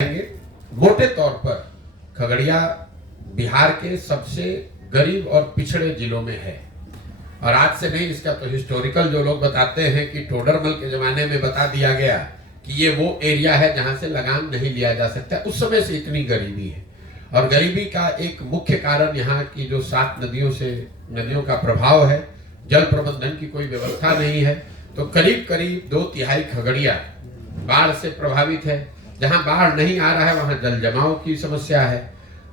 मोटे तौर पर खगड़िया बिहार के सबसे गरीब और पिछड़े जिलों में है। और आज से नहीं, इसका तो हिस्टोरिकल जो लोग बताते हैं कि टोडरमल के जमाने में बता दिया गया कि ये वो एरिया है जहां से लगान नहीं लिया जा सकता। उस समय से इतनी गरीबी है। और गरीबी का एक मुख्य कारण यहाँ की जो 7 नदियों का प्रभाव है। जल प्रबंधन की कोई व्यवस्था नहीं है। तो करीब करीब 2/3 खगड़िया बाढ़ से प्रभावित है। जहां बाढ़ नहीं आ रहा है वहां जल जमाव की समस्या है।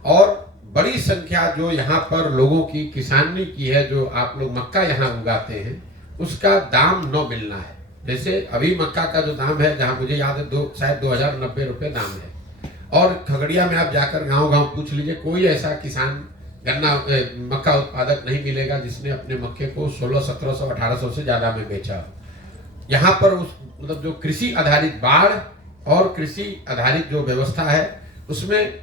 और बड़ी संख्या जो यहाँ पर लोगों की किसानी की है, जो आप लोग मक्का यहाँ उगाते हैं, उसका दाम न मिलना है। जैसे अभी मक्का का जो दाम है, जहाँ मुझे याद है शायद 2090 रुपये दाम है। और खगड़िया में आप जाकर गांव-गांव पूछ लीजिए, कोई ऐसा किसान मक्का उत्पादक नहीं मिलेगा जिसने अपने मक्के को 1600, 1700, 1800 से ज्यादा में बेचा। यहाँ पर मतलब जो कृषि आधारित बाढ़ और कृषि आधारित जो व्यवस्था है उसमें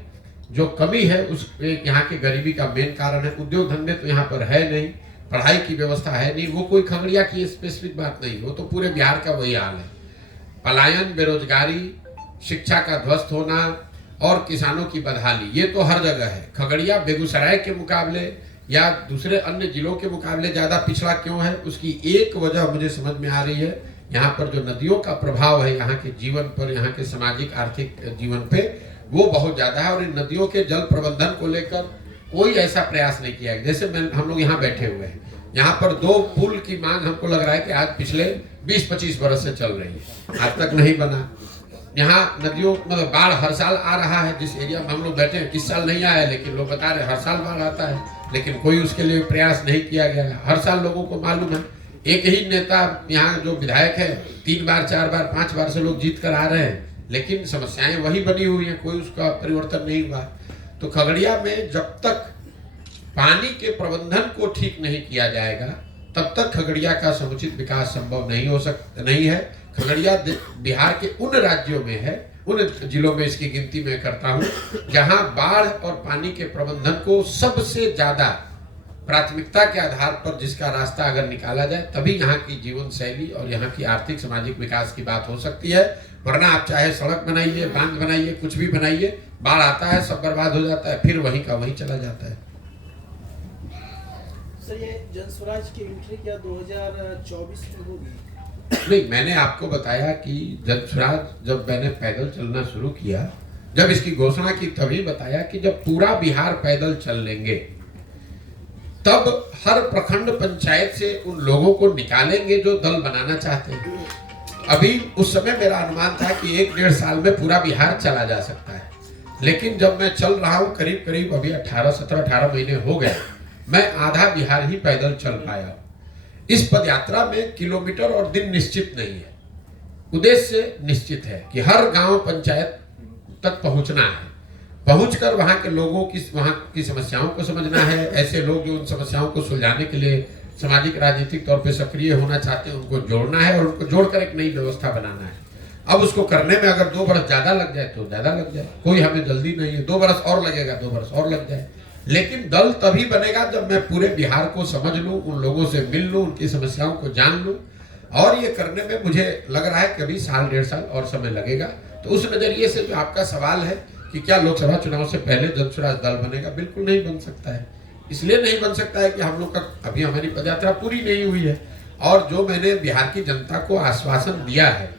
जो कमी है, उस यहाँ की गरीबी का मेन कारण है। उद्योग धंधे तो यहाँ पर है नहीं, पढ़ाई की व्यवस्था है नहीं। वो कोई खगड़िया की स्पेसिफिक बात नहीं, वो तो पूरे बिहार का वही हाल है। पलायन, बेरोजगारी, शिक्षा का ध्वस्त होना और किसानों की बदहाली, ये तो हर जगह है। खगड़िया बेगूसराय के मुकाबले या दूसरे अन्य जिलों के मुकाबले ज्यादा पिछड़ा क्यों है, उसकी एक वजह मुझे समझ में आ रही है। यहाँ पर जो नदियों का प्रभाव है यहाँ के जीवन पर, यहाँ के सामाजिक आर्थिक जीवन पे, वो बहुत ज्यादा है। और इन नदियों के जल प्रबंधन को लेकर कोई ऐसा प्रयास नहीं किया गया। जैसे हम लोग यहाँ बैठे हुए हैं, यहाँ पर 2 पुल की मांग हमको लग रहा है कि आज पिछले 20-25 बरस से चल रही है, आज तक नहीं बना। यहाँ नदियों मतलब बाढ़ हर साल आ रहा है। जिस एरिया में हम लोग बैठे हैं, इस साल नहीं आया है, लेकिन लोग बता रहे हर साल बाढ़ आता है, लेकिन कोई उसके लिए प्रयास नहीं किया गया है। हर साल लोगों को मालूम है, एक ही नेता यहाँ जो विधायक है 3 बार 4 बार 5 बार से लोग जीत कर आ रहे हैं, लेकिन समस्याएं वही बनी हुई हैं, कोई उसका परिवर्तन नहीं हुआ। तो खगड़िया में जब तक पानी के प्रबंधन को ठीक नहीं किया जाएगा, तब तक खगड़िया का समुचित विकास संभव नहीं है। खगड़िया बिहार के उन राज्यों में है, उन जिलों में इसकी गिनती मैं करता हूँ, जहां बाढ़ और पानी के प्रबंधन को सबसे ज्यादा प्राथमिकता के आधार पर जिसका रास्ता अगर निकाला जाए, तभी यहाँ की जीवन शैली और यहाँ की आर्थिक सामाजिक विकास की बात हो सकती है। वरना आप चाहे सड़क बनाइए, बांध बनाइए, कुछ भी बनाइए, बाढ़ आता है, सब बर्बाद हो जाता है, फिर वहीं का वहीं चला जाता है। सर, ये जनस्वराज की एंट्री क्या 2024 में होगी? नहीं, मैंने आपको बताया कि जनस्वराज जब मैंने पैदल चलना शुरू किया, जब इसकी घोषणा की, तभी बताया कि जब पूरा बिहार पैदल चल लेंगे, तब हर प्रखंड पंचायत से उन लोगों को निकालेंगे जो दल बनाना चाहते हैं। अभी उस समय मेरा अनुमान था कि 1-1.5 साल में पूरा बिहार चला जा सकता है, लेकिन जब मैं चल रहा हूं करीब करीब अभी 18 महीने हो गए, मैं आधा बिहार ही पैदल चल पाया। इस पदयात्रा में किलोमीटर और दिन निश्चित नहीं है, उद्देश्य निश्चित है कि हर गांव पंचायत तक पहुंचना है, पहुंचकर वहां के लोगों की, वहां की समस्याओं को समझना है। ऐसे लोग जो उन समस्याओं को सुलझाने के लिए सामाजिक राजनीतिक तौर पे सक्रिय होना चाहते हैं, उनको जोड़ना है और उनको जोड़कर एक नई व्यवस्था बनाना है। अब उसको करने में अगर 2 बरस ज्यादा लग जाए तो ज्यादा लग जाए, कोई हमें जल्दी नहीं है। 2 बरस और लगेगा, 2 बरस और लग जाए, लेकिन दल तभी बनेगा जब मैं पूरे बिहार को समझ लूं, उन लोगों से मिल लूं, उनकी समस्याओं को जान लूं। और ये करने में मुझे लग रहा है कभी 1-1.5 साल और समय लगेगा। तो उस नजरिए से जो आपका सवाल है कि क्या लोकसभा चुनाव से पहले जनस्वराज दल बनेगा, बिल्कुल नहीं बन सकता है। इसलिए नहीं बन सकता है कि हम लोग का अभी हमारी पदयात्रा पूरी नहीं हुई है। और जो मैंने बिहार की जनता को आश्वासन दिया है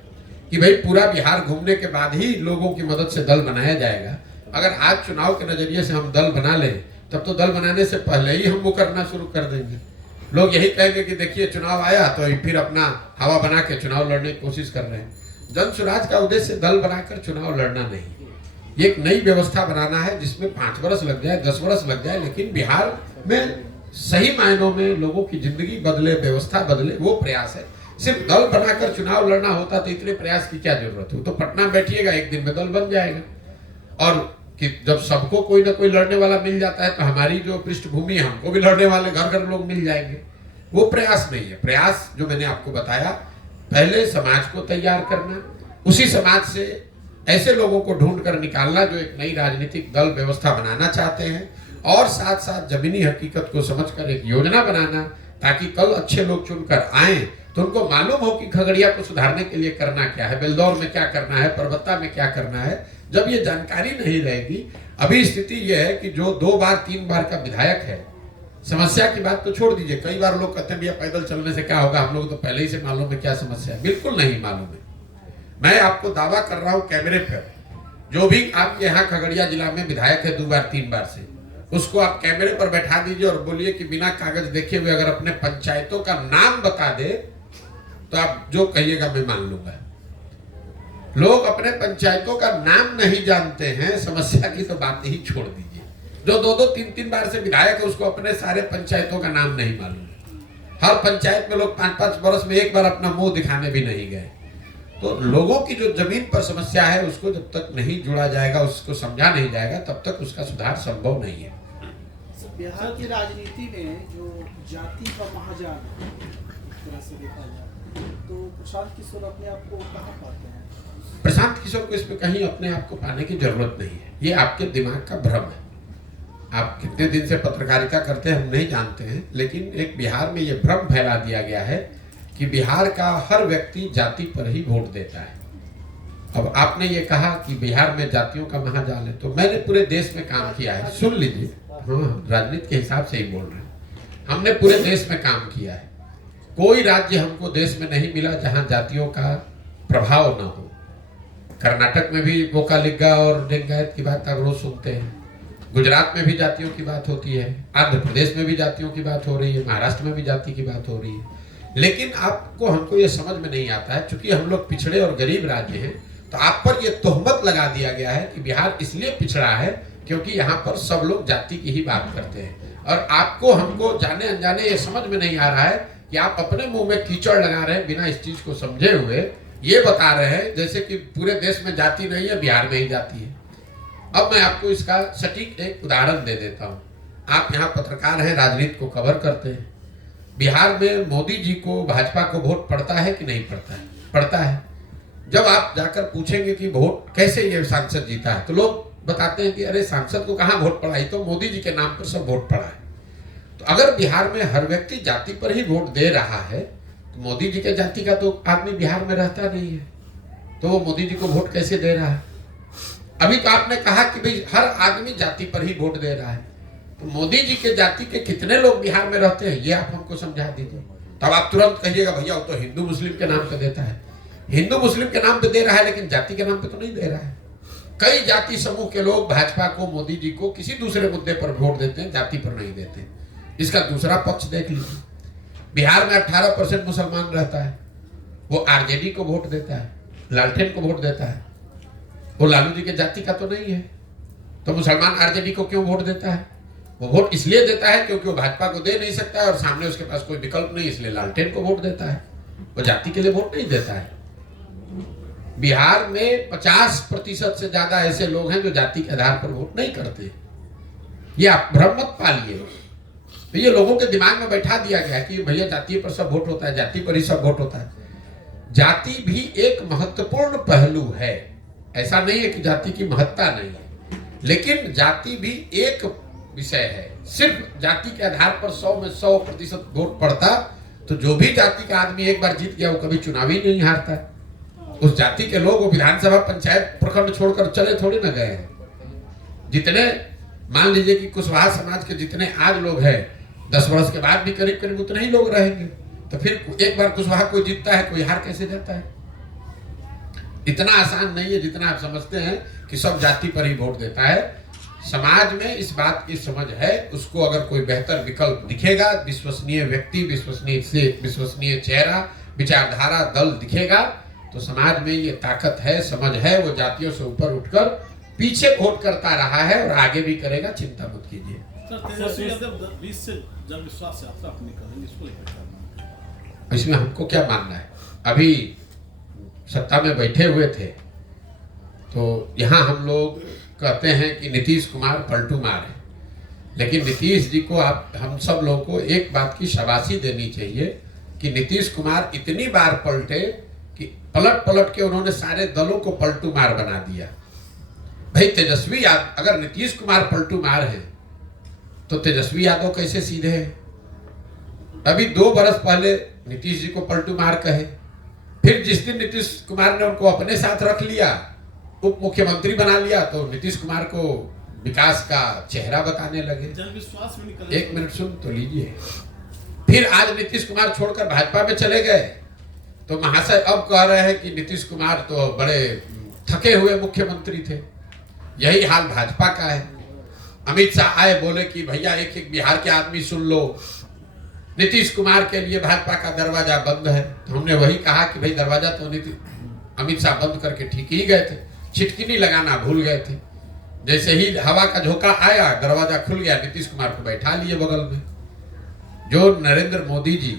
कि भाई पूरा बिहार घूमने के बाद ही लोगों की मदद से दल बनाया जाएगा। अगर आज चुनाव के नजरिए से हम दल बना लें, तब तो दल बनाने से पहले ही हम वो करना शुरू कर देंगे। लोग यही कहेंगे कि देखिए चुनाव आया तो फिर अपना हवा बना के चुनाव लड़ने की कोशिश कर रहे हैं। जनस्वराज का उद्देश्य दल बनाकर चुनाव लड़ना नहीं, ये एक नई व्यवस्था बनाना है जिसमें 5 बरस लग जाए, 10 बरस लग जाए, लेकिन बिहार में सही मायनों में लोगों की जिंदगी बदले, व्यवस्था बदले, वो प्रयास है। सिर्फ दल बनाकर चुनाव लड़ना होता तो इतने प्रयास की क्या जरूरत हो। तो पटना बैठिएगा, एक दिन में दल बन जाएगा। और कि जब सबको कोई ना कोई लड़ने वाला मिल जाता है, तो हमारी जो पृष्ठभूमि है, हमको भी लड़ने वाले घर घर लोग मिल जाएंगे। वो प्रयास नहीं है। प्रयास जो मैंने आपको बताया, पहले समाज को तैयार करना, उसी समाज से ऐसे लोगों को ढूंढ कर निकालना जो एक नई राजनीतिक दल व्यवस्था बनाना चाहते हैं, और साथ साथ जमीनी हकीकत को समझकर एक योजना बनाना, ताकि कल अच्छे लोग चुनकर आए तो उनको मालूम हो कि खगड़िया को सुधारने के लिए करना क्या है, बेलदौर में क्या करना है, परबत्ता में क्या करना है। जब ये जानकारी नहीं रहेगी, अभी स्थिति ये है कि जो 2 बार 3 बार का विधायक है, समस्या की बात तो छोड़ दीजिए। कई बार लोग कहते हैं भैया पैदल चलने से क्या होगा, हम लोग तो पहले ही से मालूम है क्या समस्या है। बिल्कुल नहीं मालूम है। मैं आपको दावा कर रहा हूं कैमरे पर, जो भी आपके यहाँ खगड़िया जिला में विधायक है 2 बार 3 बार से, उसको आप कैमरे पर बैठा दीजिए और बोलिए कि बिना कागज देखे हुए अगर अपने पंचायतों का नाम बता दे तो आप जो कहिएगा मैं मान लूंगा। लोग अपने पंचायतों का नाम नहीं जानते हैं, समस्या की तो बात ही छोड़ दीजिए। जो 2-2 3-3 बार से विधायक है उसको अपने सारे पंचायतों का नाम नहीं मालूम। हर पंचायत में लोग 5-5 वर्ष में एक बार अपना मुंह दिखाने भी नहीं गए। तो लोगों की जो जमीन पर समस्या है उसको जब तक नहीं जुड़ा जाएगा, उसको समझा नहीं जाएगा, तब तक उसका सुधार संभव नहीं है। बिहार की राजनीति में जो जाति का महाजाल है, एक तरह से देखा जाए तो प्रशांत किशोर अपने आप को कहाँ पाते हैं? प्रशांत किशोर को इसमें कहीं अपने आप को पाने की जरूरत नहीं है। ये आपके दिमाग का भ्रम है। आप कितने दिन से पत्रकारिता करते हैं हम नहीं जानते हैं, लेकिन एक बिहार में ये भ्रम फैला दिया गया है कि बिहार का हर व्यक्ति जाति पर ही वोट देता है। अब आपने ये कहा कि बिहार में जातियों का महाजाल है, तो मैंने पूरे देश में काम किया है। सुन लीजिए, हाँ, राजनीति के हिसाब से ही बोल रहे हैं। हमने पूरे देश में काम किया है। कोई राज्य हमको देश में नहीं मिला जहां जातियों का प्रभाव न हो। कर्नाटक में भी वोकालिगा और लिंगायत की बात आप रोज सुनते हैं। गुजरात में भी जातियों की बात होती है, आंध्र प्रदेश में भी जातियों की बात हो रही है, महाराष्ट्र में भी जाति की बात हो रही है। लेकिन आपको हमको ये समझ में नहीं आता है, क्योंकि हम लोग पिछड़े और गरीब राज्य हैं, तो आप पर ये तोहमत लगा दिया गया है कि बिहार इसलिए पिछड़ा है क्योंकि यहाँ पर सब लोग जाति की ही बात करते हैं। और आपको हमको जाने अनजाने ये समझ में नहीं आ रहा है कि आप अपने मुंह में कीचड़ लगा रहे हैं, बिना इस चीज को समझे हुए ये बता रहे हैं जैसे कि पूरे देश में जाति नहीं है, बिहार में ही जाति है। अब मैं आपको इसका सटीक एक उदाहरण दे देता हूँ। आप यहाँ पत्रकार हैं, राजनीति को कवर करते हैं। बिहार में मोदी जी को, भाजपा को वोट पड़ता है कि नहीं पड़ता है? पड़ता है। जब आप जाकर पूछेंगे कि वोट कैसे ये सांसद जीता है, तो लोग बताते हैं कि अरे सांसद को कहाँ वोट पड़ा, तो मोदी जी के नाम पर सब वोट पड़ा है। तो अगर बिहार में हर व्यक्ति जाति पर ही वोट दे रहा है, तो मोदी जी के जाति का तो आदमी बिहार में रहता नहीं है, तो वो मोदी जी को वोट कैसे दे रहा है? अभी तो आपने कहा कि भाई हर आदमी जाति पर ही वोट दे रहा है, तो मोदी जी के जाति के कितने लोग बिहार में रहते हैं, ये आप हमको समझा दीजिए। तब आप तुरंत कहिएगा भैया वो तो हिंदू मुस्लिम के नाम पे देता है। हिंदू मुस्लिम के नाम पे दे रहा है, लेकिन जाति के नाम पे तो नहीं दे रहा है। कई जाति समूह के लोग भाजपा को, मोदी जी को किसी दूसरे मुद्दे पर वोट देते हैं, जाति पर नहीं देते। इसका दूसरा पक्ष देख लीजिए। बिहार में 18% मुसलमान रहता है, वो आरजेडी को वोट देता है, लालटेन को वोट देता है। वो लालू जी के जाति का तो नहीं है, तो मुसलमान आरजेडी को क्यों वोट देता है? वो वोट इसलिए देता है क्योंकि वो भाजपा को दे नहीं सकता है और सामने उसके पास कोई विकल्प नहीं, इसलिए लालटेन को वोट देता है। वो जाति के लिए वोट नहीं देता है। बिहार में 50% से ज्यादा ऐसे लोग हैं जो जाति के आधार पर वोट नहीं करते। ये आप भ्रम मत पालिए। तो ये लोगों के दिमाग में बैठा दिया गया कि भैया जाति पर सब वोट होता है, जाति पर ही सब वोट होता है। जाति भी एक महत्वपूर्ण पहलू है, ऐसा नहीं है कि जाति की महत्ता नहीं है, लेकिन जाति भी एक विषय है। सिर्फ जाति के आधार पर 100 में 100% वोट पड़ता तो जो भी जाति का आदमी एक बार जीत गया वो कभी चुनाव ही नहीं हारता। उस जाति के लोग वो विधानसभा, पंचायत, प्रखंड छोड़कर चले थोड़ी ना गए हैं। जितने मान लीजिए कि कुशवाहा समाज के जितने आज लोग हैं, 10 वर्ष के बाद भी करीब करीब उतने ही लोग रहेंगे। तो फिर एक बार कुशवाहा कोई जीतता है, कोई हार कैसे जाता है? इतना आसान नहीं है जितना आप समझते हैं कि सब जाति पर ही वोट देता है। समाज में इस बात की समझ है, उसको अगर कोई बेहतर विकल्प दिखेगा, विश्वसनीय व्यक्ति, विश्वसनीय चेहरा, विचारधारा, दल दिखेगा, तो समाज में ये ताकत है, समझ है, वो जातियों से ऊपर उठकर पीछे वोट करता रहा है और आगे भी करेगा। चिंता मत कीजिए। इसमें हमको क्या मानना है? अभी सत्ता में बैठे हुए थे तो यहाँ हम लोग कहते हैं कि नीतीश कुमार पलटू मार है, लेकिन नीतीश जी को हम सब लोगों को एक बात की शाबाशी देनी चाहिए कि नीतीश कुमार इतनी बार पलटे कि पलट पलट के उन्होंने सारे दलों को पलटू मार बना दिया। भाई तेजस्वी यादव, अगर नीतीश कुमार पलटू मार है तो तेजस्वी यादव कैसे सीधे हैं? अभी 2 बरस पहले नीतीश जी को पलटू मार कहे, फिर जिस दिन नीतीश कुमार ने उनको अपने साथ रख लिया, उप मुख्यमंत्री बना लिया, तो नीतीश कुमार को विकास का चेहरा बताने लगे। जन विश्वास में निकल 1 मिनट सुन तो लीजिए। फिर आज नीतीश कुमार छोड़कर भाजपा में चले गए, तो महाशय अब कह रहे हैं कि नीतीश कुमार तो बड़े थके हुए मुख्यमंत्री थे। यही हाल भाजपा का है। अमित शाह आए, बोले कि भैया एक एक बिहार के आदमी सुन लो, नीतीश कुमार के लिए भाजपा का दरवाजा बंद है। तो हमने वही कहा कि भाई दरवाजा तो अमित शाह बंद करके ठीक ही गए थे, छिटकिनी लगाना भूल गए थे। जैसे ही हवा का झोंका आया, दरवाजा खुल गया, नीतीश कुमार को बैठा लिए बगल में। जो नरेंद्र मोदी जी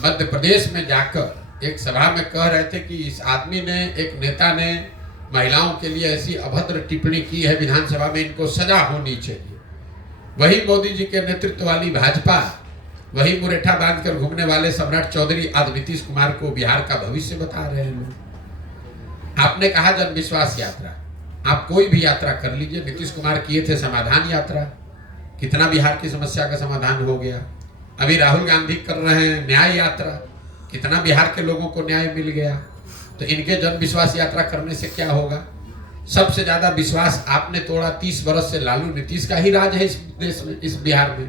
मध्य प्रदेश में जाकर एक सभा में कह रहे थे कि इस आदमी ने, एक नेता ने महिलाओं के लिए ऐसी अभद्र टिप्पणी की है विधानसभा में, इनको सजा होनी चाहिए। वही मोदी जी के नेतृत्व वाली भाजपा, वही मुरेठा बांधकर घूमने वाले सम्राट चौधरी आज नीतीश कुमार को बिहार का भविष्य बता रहे हैं लोग। आपने कहा जन विश्वास यात्रा, आप कोई भी यात्रा कर लीजिए, नीतीश कुमार किए थे समाधान यात्रा, कितना बिहार की समस्या का समाधान हो गया। अभी राहुल गांधी कर रहे हैं न्याय यात्रा, कितना बिहार के लोगों को न्याय मिल गया। तो इनके जन विश्वास यात्रा करने से क्या होगा? सबसे ज्यादा विश्वास आपने तोड़ा। 30 बरस से लालू नीतीश का ही राज है इस देश में, इस बिहार में।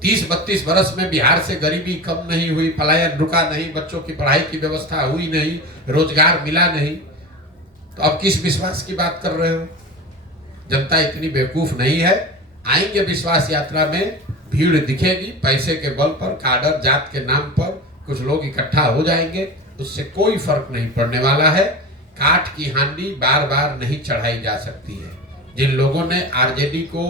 30-32 बरस में बिहार से गरीबी कम नहीं हुई, पलायन रुका नहीं, बच्चों की पढ़ाई की व्यवस्था हुई नहीं, रोजगार मिला नहीं। तो अब किस विश्वास की बात कर रहे हो? जनता इतनी बेवकूफ नहीं है। आएंगे विश्वास यात्रा में, भीड़ दिखेगी, पैसे के बल पर, काडर जात के नाम पर कुछ लोग इकट्ठा हो जाएंगे, उससे कोई फर्क नहीं पड़ने वाला है। काठ की हांडी बार बार नहीं चढ़ाई जा सकती है। जिन लोगों ने आरजेडी को,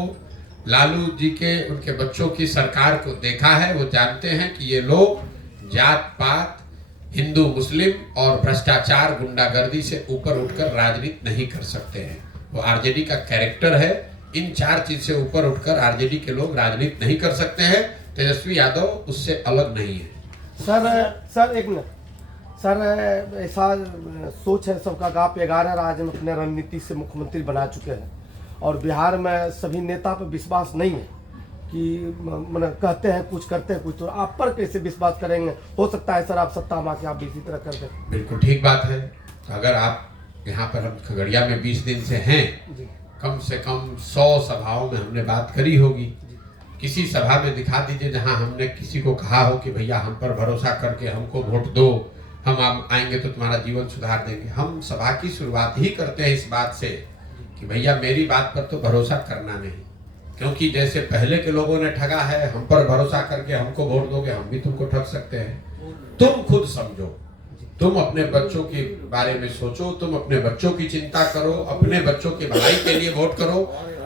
लालू जी के, उनके बच्चों की सरकार को देखा है, वो जानते हैं कि ये लोग जात पात, हिंदू मुस्लिम और भ्रष्टाचार गुंडागर्दी से ऊपर उठकर राजनीति नहीं कर सकते हैं। वो आरजेडी का कैरेक्टर है। इन 4 चीज से ऊपर उठकर आरजेडी के लोग राजनीति नहीं कर सकते हैं। तेजस्वी यादव उससे अलग नहीं है। सर एक मिनट सर, ऐसा सोच है सबका कि आप 11 राज्य में अपने रणनीति से मुख्यमंत्री बना चुके हैं और बिहार में सभी नेता पर विश्वास नहीं है कि मतलब कहते हैं कुछ, करते हैं कुछ, तो आप पर कैसे विश्वास करेंगे? हो सकता है सर आप सत्ता में आके आप भी इसी तरह कर दें। बिल्कुल ठीक बात है। अगर आप यहाँ पर, हम खगड़िया में 20 दिन से हैं, कम से कम 100 सभाओं में हमने बात करी होगी। किसी सभा में दिखा दीजिए जहाँ हमने किसी को कहा हो कि भैया हम पर भरोसा करके हमको वोट दो, हम आएंगे तो तुम्हारा जीवन सुधार देंगे। हम सभा की शुरुआत ही करते हैं इस बात से कि भैया मेरी बात पर तो भरोसा करना नहीं, क्योंकि जैसे पहले के लोगों ने ठगा है, हम पर भरोसा करके हमको वोट दोगे, हम भी तुमको ठग सकते हैं। तुम खुद समझो, तुम अपने बच्चों के बारे में सोचो, तुम अपने बच्चों की चिंता करो, अपने बच्चों की भलाई के लिए वोट करो।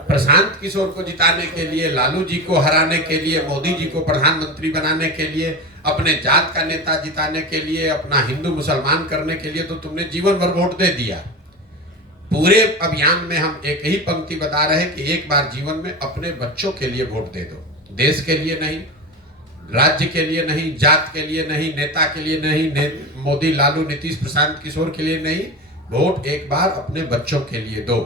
प्रशांत किशोर को जिताने के लिए, लालू जी को हराने के लिए, मोदी जी को प्रधानमंत्री बनाने के लिए, अपने जात का नेता जिताने के लिए, अपना हिंदू मुसलमान करने के लिए तो तुमने जीवन भर वोट दे दिया। पूरे अभियान में हम एक ही पंक्ति बता रहे हैं कि एक बार जीवन में अपने बच्चों के लिए वोट दे दो। देश के लिए नहीं, राज्य के लिए नहीं, जात के लिए नहीं, नेता के लिए नहीं, मोदी, लालू, नीतीश, प्रशांत किशोर के लिए नहीं, वोट एक बार अपने बच्चों के लिए दो।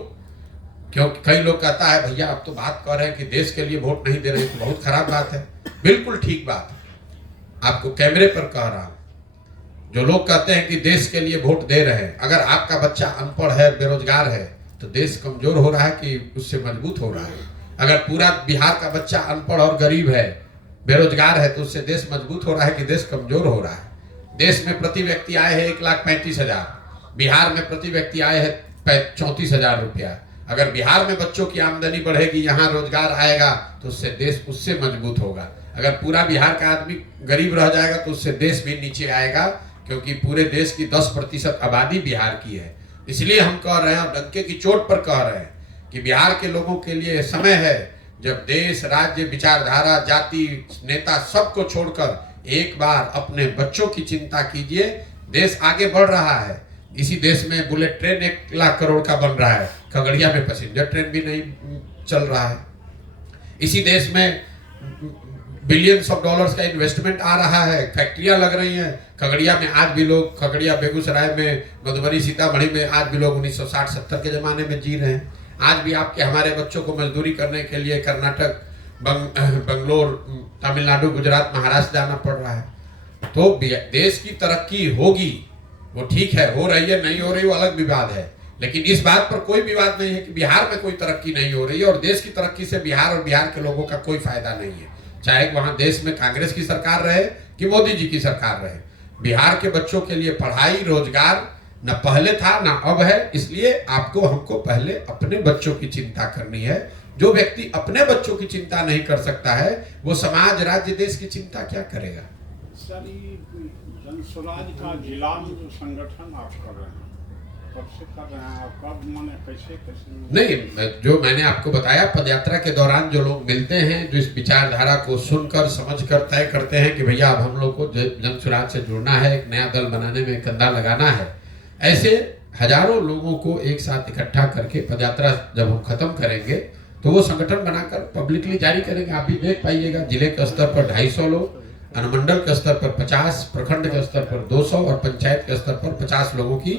क्योंकि कई लोग कहता है भैया अब तो बात कर रहे हैं कि देश के लिए वोट नहीं दे रहे, तो बहुत खराब बात है। बिल्कुल ठीक बात है, आपको कैमरे पर कह रहा हूं। जो लोग कहते हैं कि देश के लिए वोट दे रहे हैं, अगर आपका बच्चा अनपढ़ है, बेरोजगार है, तो देश कमजोर हो रहा है कि उससे मजबूत हो रहा है? अगर पूरा बिहार का बच्चा अनपढ़ और गरीब है, बेरोजगार है, तो उससे देश मजबूत हो रहा है कि देश कमजोर हो रहा है? देश में प्रति व्यक्ति आए हैं 1,35,000, बिहार में प्रति व्यक्ति आए हैं 34,000 रुपया। अगर बिहार में बच्चों की आमदनी बढ़ेगी, यहाँ रोजगार आएगा, तो उससे देश उससे मजबूत होगा। अगर पूरा बिहार का आदमी गरीब रह जाएगा तो उससे देश भी नीचे आएगा, क्योंकि पूरे देश की 10% आबादी बिहार की है। इसलिए हम कह रहे हैं, डंके की चोट पर कह रहे हैं कि बिहार के लोगों के लिए समय है जब देश, राज्य, विचारधारा, जाति, नेता सबको छोड़कर एक बार अपने बच्चों की चिंता कीजिए। देश आगे बढ़ रहा है। इसी देश में बुलेट ट्रेन 1 लाख करोड़ का बन रहा है, खगड़िया में पैसेंजर ट्रेन भी नहीं चल रहा है। इसी देश में बिलियंस ऑफ डॉलर्स का इन्वेस्टमेंट आ रहा है, फैक्ट्रियां लग रही हैं। खगड़िया में आज भी लोग, खगड़िया, बेगूसराय में, मधुबनी, सीतामढ़ी में आज भी लोग 1960-70 के ज़माने में जी रहे हैं। आज भी आपके हमारे बच्चों को मजदूरी करने के लिए कर्नाटक, बंगलोर, तमिलनाडु, गुजरात, महाराष्ट्र जाना पड़ रहा है। तो देश की तरक्की होगी, वो ठीक है, हो रही है नहीं हो रही वो अलग विवाद है, लेकिन इस बात पर कोई विवाद नहीं है कि बिहार में कोई तरक्की नहीं हो रही है और देश की तरक्की से बिहार और बिहार के लोगों का कोई फायदा नहीं है। चाहे वहां देश में कांग्रेस की सरकार रहे कि मोदी जी की सरकार रहे, बिहार के बच्चों के लिए पढ़ाई रोजगार न पहले था न अब है। इसलिए आपको हमको पहले अपने बच्चों की चिंता करनी है। जो व्यक्ति अपने बच्चों की चिंता नहीं कर सकता है वो समाज, राज्य, देश की चिंता क्या करेगा। सर, ये जन स्वराज का जिला में जो संगठन आप कर रहे हैं, कब से कर रहे हैं, कब, माने कैसे नहीं, जो मैंने आपको बताया, पदयात्रा के दौरान जो लोग मिलते हैं, जो इस विचारधारा को सुनकर समझकर तय करते हैं कि भैया अब हम लोग को जन स्वराज से जुड़ना है, एक नया दल बनाने में कंधा लगाना है, ऐसे हजारों लोगों को एक साथ इकट्ठा करके पदयात्रा जब हम खत्म करेंगे तो वो संगठन बनाकर पब्लिकली जारी करेंगे। आप भी देख पाइएगा, जिले के स्तर पर 250 लोग, अनुमंडल के स्तर पर 50, प्रखंड के स्तर पर 200 और पंचायत के स्तर पर 50 लोगों की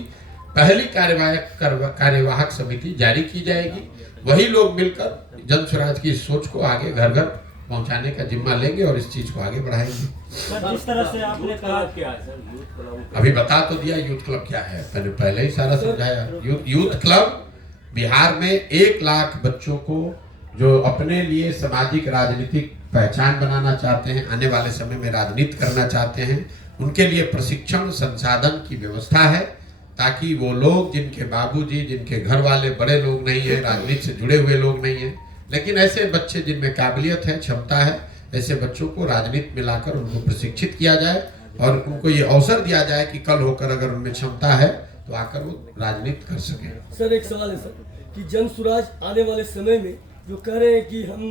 पहली कार्यवाहक समिति जारी की जाएगी। वही लोग मिलकर जन स्वराज की सोच को आगे घर घर पहुंचाने का जिम्मा लेंगे और इस चीज को आगे बढ़ाएंगे। सर, जिस तरह से आपने कहा क्या है सर, यूथ क्लब अभी बता तो दिया यूथ क्लब क्या है, मैंने पहले ही सारा समझाया। यूथ क्लब बिहार में 1 लाख बच्चों को जो अपने लिए सामाजिक राजनीतिक पहचान बनाना चाहते हैं, आने वाले समय में राजनीति करना चाहते हैं, उनके लिए प्रशिक्षण संसाधन की व्यवस्था है, ताकि वो लोग जिनके बाबूजी, जिनके घर वाले बड़े लोग नहीं है, राजनीति से जुड़े हुए लोग नहीं है, लेकिन ऐसे बच्चे जिनमें काबिलियत है, क्षमता है, ऐसे बच्चों को राजनीति में लाकर उनको प्रशिक्षित किया जाए और उनको ये अवसर दिया जाए कि कल होकर अगर उनमें क्षमता है तो आकर वो राजनीति कर सके। सर, एक सवाल है सर कि जन स्वराज आने वाले समय में जो कह रहे हैं कि हम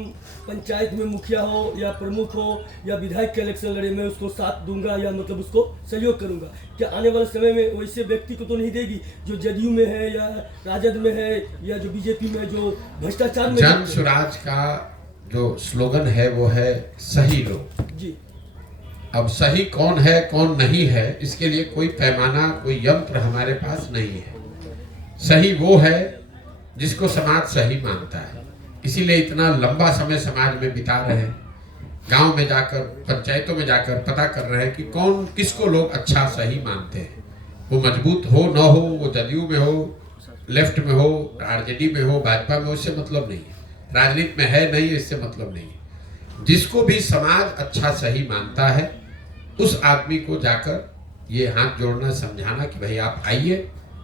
पंचायत में मुखिया हो या प्रमुख हो या विधायक के इलेक्शन लड़े, मैं उसको साथ दूंगा या मतलब उसको सहयोग करूंगा, क्या आने वाले समय में वैसे व्यक्ति को तो नहीं देगी जो जदयू में है या राजद में है या जो बीजेपी में जो भ्रष्टाचार में। जन स्वराज का जो स्लोगन है वो है सही लोग जी। अब सही कौन है कौन नहीं है, इसके लिए कोई पैमाना, कोई यंत्र हमारे पास नहीं है। सही वो है जिसको समाज सही मानता है, इसीलिए इतना लंबा समय समाज में बिता रहे हैं, गांव में जाकर, पंचायतों में जाकर पता कर रहे हैं कि कौन किसको लोग अच्छा सही मानते हैं। वो मजबूत हो न हो, वो जदयू में हो, लेफ्ट में हो, आरजेडी में हो, भाजपा में हो, इससे मतलब नहीं है, राजनीति में है नहीं, इससे मतलब नहीं है। जिसको भी समाज अच्छा सही मानता है उस आदमी को जाकर ये हाथ जोड़ना, समझाना कि भाई आप आइए,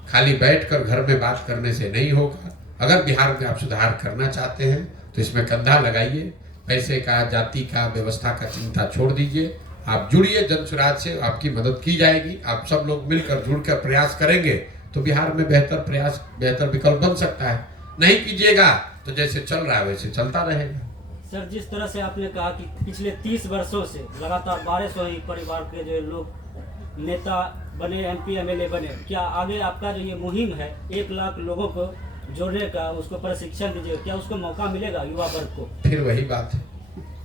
खाली बैठकर घर में बात करने से नहीं होगा। अगर बिहार में आप सुधार करना चाहते हैं तो इसमें कंधा लगाइए, पैसे का, जाति का, व्यवस्था का चिंता छोड़ दीजिए, आप जुड़िए जन स्वराज से, आपकी मदद की जाएगी। आप सब लोग मिलकर जुड़कर प्रयास करेंगे तो बिहार में बेहतर विकल्प बन सकता है। नहीं कीजिएगा तो जैसे चल रहा है वैसे चलता रहेगा। सर, जिस तरह से आपने कहा कि पिछले 30 वर्षों से लगातार 1200 ही परिवार के जो लोग नेता बने, MP MLA बने, क्या आगे आपका जो ये मुहिम है 1 लाख लोगों को जोड़ने का, उसको प्रशिक्षण दीजिए, क्या उसको मौका मिलेगा युवा वर्ग को? फिर वही बात है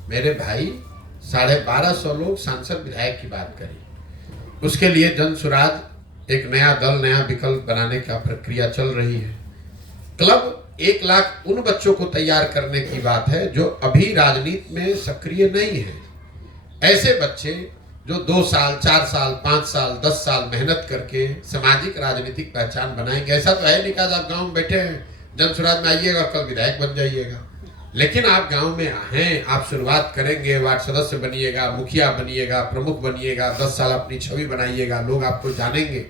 मेरे भाई, 1250 लोग सांसद विधायक की बात करें, उसके लिए जन स्वराज एक नया दल, नया विकल्प बनाने का प्रक्रिया चल रही है। क्लब 1 लाख उन बच्चों को तैयार करने की बात है जो अभी राजनीति में सक्रिय नहीं है। ऐसे बच्चे जो 2 साल, 4 साल, 5 साल, 10 साल मेहनत करके सामाजिक राजनीतिक पहचान बनाएंगे। ऐसा तो है नहीं कि आप गांव में बैठे हैं, जन स्वराज में आइएगा कल विधायक बन जाइएगा, लेकिन आप गांव में हैं, आप शुरुआत करेंगे, वार्ड सदस्य बनिएगा, मुखिया बनिएगा, प्रमुख बनिएगा, 10 साल अपनी छवि बनाइएगा, लोग आपको जानेंगे,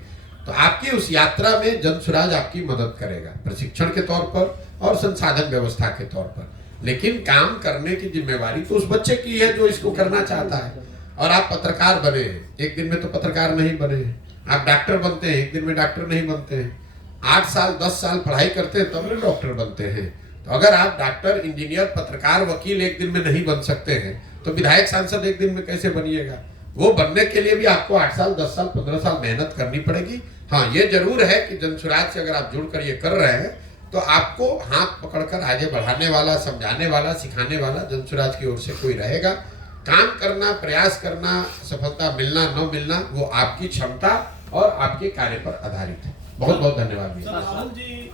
तो आपकी उस यात्रा में जन स्वराज आपकी मदद करेगा, प्रशिक्षण के तौर पर और संसाधन व्यवस्था के तौर पर। लेकिन काम करने की जिम्मेवारी तो उस बच्चे की है जो इसको करना चाहता है। और आप पत्रकार बने हैं, एक दिन में तो पत्रकार नहीं बने हैं, आप डॉक्टर बनते हैं, एक दिन में डॉक्टर नहीं बनते हैं, 8 साल 10 साल पढ़ाई करते हैं तब डॉक्टर बनते हैं। तो अगर आप डॉक्टर, इंजीनियर, पत्रकार, वकील एक दिन में नहीं बन सकते हैं तो विधायक, सांसद एक दिन में कैसे बनिएगा? वो बनने के लिए भी आपको 8 साल 10 साल 15 साल मेहनत करनी पड़ेगी। हाँ, ये जरूर है कि जन स्वराज से अगर आप जुड़कर ये कर रहे हैं तो आपको हाथ पकड़कर आगे बढ़ाने वाला, समझाने वाला, सिखाने वाला जन स्वराज की ओर से कोई रहेगा। काम करना, प्रयास करना, सफलता मिलना न मिलना वो आपकी क्षमता और आपके कार्य पर आधारित है। बहुत बहुत धन्यवाद। राहुल जी,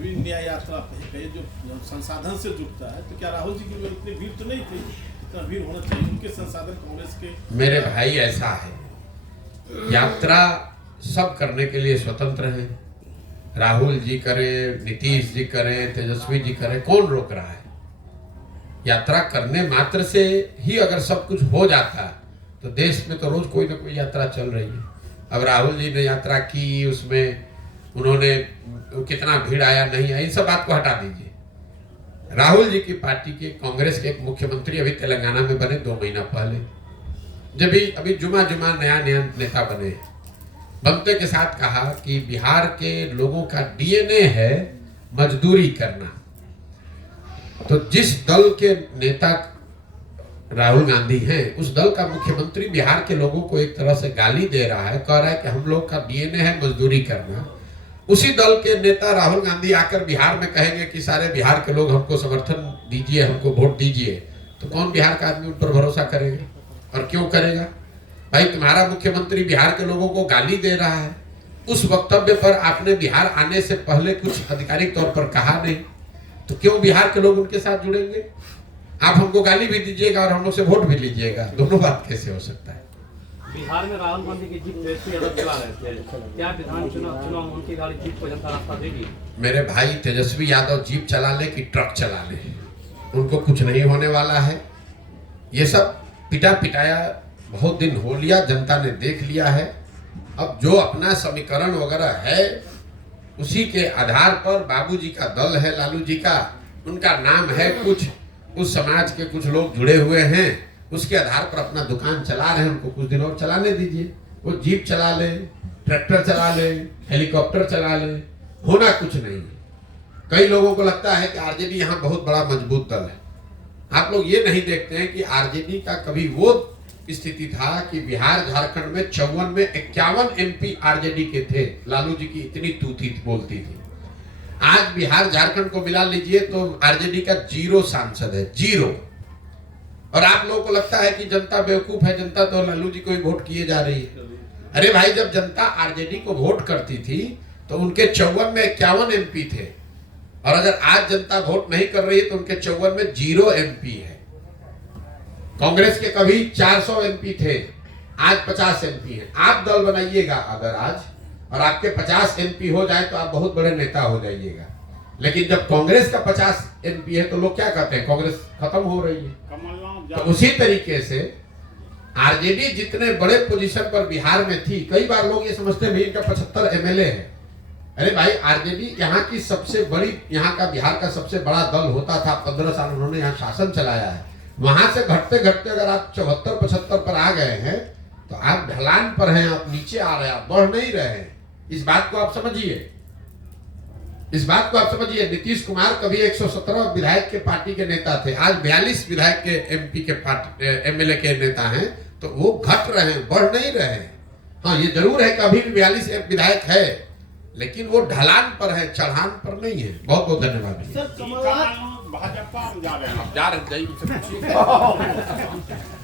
न्याय यात्रा पे जो संसाधन से जुटता है, तो क्या राहुल जी की उतनी भीड़ तो नहीं थी, इतना भीड़ होना चाहिए? उनके संसाधन कांग्रेस के। मेरे भाई ऐसा है, यात्रा सब करने के लिए स्वतंत्र हैं। राहुल जी करें, नीतीश जी करें, तेजस्वी जी करें, कौन रोक रहा है? यात्रा करने मात्र से ही अगर सब कुछ हो जाता तो देश में तो रोज कोई ना कोई यात्रा चल रही है। अब राहुल जी ने यात्रा की, उसमें उन्होंने कितना भीड़ आया नहीं आया, इन सब बात को हटा दीजिए। राहुल जी की पार्टी के कांग्रेस के एक मुख्यमंत्री अभी तेलंगाना में बने 2 महीना पहले, जब भी अभी जुमा नया नेता बने, बनते के साथ कहा कि बिहार के लोगों का डीएनए है मजदूरी करना। तो जिस दल के नेता राहुल गांधी हैं, उस दल का मुख्यमंत्री बिहार के लोगों को एक तरह से गाली दे रहा है, कह रहा है कि हम लोग का डीएनए है मजदूरी करना। उसी दल के नेता राहुल गांधी आकर बिहार में कहेंगे कि सारे बिहार के लोग हमको समर्थन दीजिए, हमको वोट दीजिए, तो कौन बिहार का आदमी उन पर भरोसा करेगा? और क्यों करेगा? भाई, तुम्हारा मुख्यमंत्री बिहार के लोगों को गाली दे रहा है, उस वक्तव्य पर आपने बिहार आने से पहले कुछ आधिकारिक तौर पर कहा नहीं, तो क्यों बिहार के लोग उनके साथ जुड़ेंगे? आप हमको गाली भी दीजिएगा और हम लोग से वोट भी लीजिएगा, दोनों बात कैसे हो सकता है? बिहार में राहुल गांधी की जीत तेजस्वी यादव चला रहे थे, क्या विधान चुनाव उनकी गाड़ी जीत को जनता रास्ता देगी? मेरे भाई, तेजस्वी यादव जीप चला ले कि ट्रक चला ले, उनको कुछ नहीं होने वाला है। ये सब पिटा पिटाया बहुत दिन हो लिया, जनता ने देख लिया है। अब जो अपना समीकरण वगैरह है उसी के आधार पर बाबूजी का दल है, लालू जी का, उनका नाम है कुछ, उस समाज के कुछ लोग जुड़े हुए हैं, उसके आधार पर अपना दुकान चला रहे हैं, उनको कुछ दिन और चलाने दीजिए। वो जीप चला ले, ट्रैक्टर चला ले, हेलीकॉप्टर चला ले, होना कुछ नहीं है। कई लोगों को लगता है कि आरजेडी यहाँ बहुत बड़ा मजबूत दल है। आप लोग ये नहीं देखते हैं कि आरजेडी का कभी वो स्थिति था कि बिहार झारखंड में 54 में 51 एमपी आरजेडी के थे। लालू जी की इतनी तूती बोलती थी। आज बिहार झारखंड को मिला लीजिए तो आरजेडी का 0 सांसद है, 0। और आप लोगों को लगता है कि जनता बेवकूफ है, जनता तो लालू जी को ही वोट किए जा रही है। अरे भाई, जब जनता आरजेडी को वोट करती थी तो उनके 54 में 51 एमपी थे, और अगर आज जनता वोट नहीं कर रही है तो उनके 54 में 0 एमपी है। कांग्रेस के कभी 400 एमपी थे, आज 50 एमपी है। आप दल बनाइएगा अगर आज, और आपके 50 एमपी हो जाए तो आप बहुत बड़े नेता हो जाइएगा। लेकिन जब कांग्रेस का 50 एमपी है तो लोग क्या कहते हैं? कांग्रेस खत्म हो रही है। तो उसी तरीके से आरजेडी जितने बड़े पोजीशन पर बिहार में थी, कई बार लोग ये समझते हैं इनका 75 एमएलए है। अरे भाई, आरजेडी यहाँ की सबसे बड़ी, यहाँ का बिहार का सबसे बड़ा दल होता था। 15 साल उन्होंने यहाँ शासन चलाया है। वहां से घटते घटते अगर आप 74-75 पर आ गए हैं तो आप ढलान पर हैं, आप नीचे आ रहे हैं, आप बढ़ नहीं रहे हैं। इस बात को आप समझिए, इस बात को आप समझिए। नीतीश कुमार कभी 117 विधायक के पार्टी के नेता थे, आज 42 विधायक के एमपी के पार्टी एमएलए के नेता हैं, तो वो घट रहे हैं, बढ़ नहीं रहे हैं। हाँ, ये जरूर है कि अभी भी 42 विधायक है, लेकिन वो ढलान पर है, चढ़ान पर नहीं है। बहुत बहुत धन्यवाद। सर, कमलनाथ भाजपा जा रहे हैं। जा रहे हैं